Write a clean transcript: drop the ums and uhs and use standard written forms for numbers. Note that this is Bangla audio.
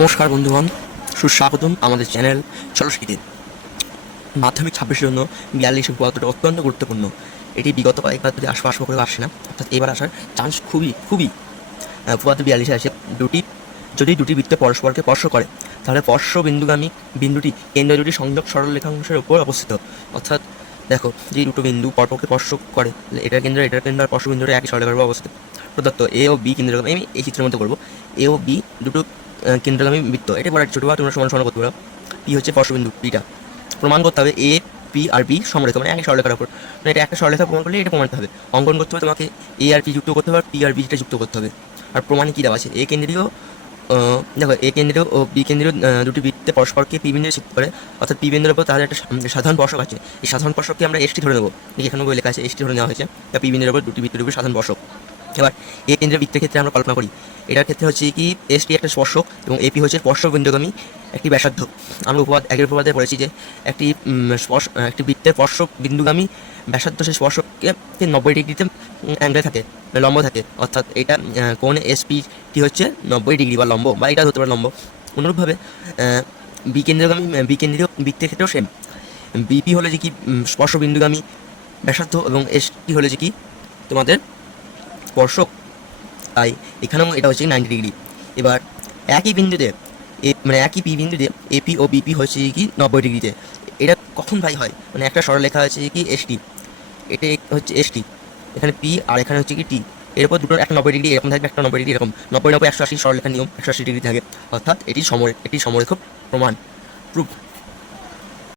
নমস্কার বন্ধুগণ, সুস্বাগতম আমাদের চ্যানেল চলো শিখি। মাধ্যমিক 26-এর জন্য 42 উপপাদ্যটা অত্যন্ত গুরুত্বপূর্ণ। এটি বিগত কয়েকবার যদি আসবো করে আসে না, অর্থাৎ এবার আসার চান্স খুবই উপপাদ্য 42-এ আসে যদি দুটি বৃত্ত পরস্পরকে স্পর্শ করে তাহলে স্পর্শ বিন্দুগামী বিন্দুটি কেন্দ্র দুটি সংযোগ সরল রেখাংশের উপর অবস্থিত। অর্থাৎ দেখো, যে দুটো বিন্দু পরপরকে স্পর্শ করে, এটার কেন্দ্র আর স্পর্শ বিন্দুটা একই সরলরেখার উপর অবস্থিত। প্রদত্ত এ ও বি কেন্দ্রগামী, আমি এই চিত্রের মধ্যে করবো। এ ও বি দুটো কেন্দ্রগামী বৃত্ত, এটা বড় ছোটো বা তোমরা সমান করতে পারো। পি হচ্ছে স্পর্শবিন্দু, পিটা প্রমাণ করতে হবে এ পি আর বি সমরেখা, মানে একই সরলরেখার উপর। মানে এটা একটা সরলরেখা প্রমাণ করলে এটা প্রমাণিত হবে। অঙ্কন করতে হবে তোমাকে এ আর পি যুক্ত করতে হবে, আর পি আর বিটা যুক্ত করতে হবে। আর প্রমাণে কী দেওয়া আছে, এ কেন্দ্রীয় দেখো এ কেন্দ্রীয় ও বি কেন্দ্রীয় দুটি বৃত্তে পরস্পরকে পি বিন্দুতে শিফট করে, অর্থাৎ পি বিন্দুর উপর তাদের একটা সাধারণ স্পর্শক আছে। এই সাধারণ স্পর্শককে আমরা এসটি ধরে নেবো, এখানে বই লেখা আছে এসটি ধরে নেওয়া হয়েছে। পি বিন্দুর উপর দুটি বৃত্তের উপর সাধারণ স্পর্শক। এবার এ কেন্দ্রের বৃত্তের ক্ষেত্রে আমরা কল্পনা করি, এটার ক্ষেত্রে হচ্ছে কি এসটি একটা স্পর্শক এবং এপি হচ্ছে স্পর্শ বিন্দুগামী একটি ব্যাসার্ধ। আমরা একের উপপাদ্যে পড়েছি যে একটি বৃত্তের স্পর্শ বিন্দুগামী ব্যাসার্ধ সেই স্পর্শককে 90 ডিগ্রিতে অ্যাঙ্গেলে থাকে, লম্ব থাকে। অর্থাৎ এটা কোণ এসপিটি হচ্ছে 90 ডিগ্রি বা লম্ব, বা এটা হতে পারে লম্ব। অনুরূপভাবে বি কেন্দ্রীয় বৃত্তের ক্ষেত্রেও সেম। বিপি হলে যে কি স্পর্শ বিন্দুগামী ব্যাসার্ধ এবং এসটি হলে যে কি তোমাদের স্পর্শক, তাই এখানেও এটা হচ্ছে 90 ডিগ্রি। এবার একই বিন্দুতে একই পি বিন্দুতে এপি ও বিপি হচ্ছে কি 90 ডিগ্রিতে। এটা কখন ভাই হয়, মানে একটা সরলরেখা হচ্ছে কি এসটি, এটা হচ্ছে এসটি, এখানে পি আর এখানে হচ্ছে কি টি, এরপর দুটোর একটা 90 ডিগ্রি এরকম থাকবে, একটা 90 ডিগ্রি এরকম, 90 180 সরলরেখার নিয়ম 180 ডিগ্রি থাকে। অর্থাৎ এটি সমরেখ প্রমাণ প্রুফ।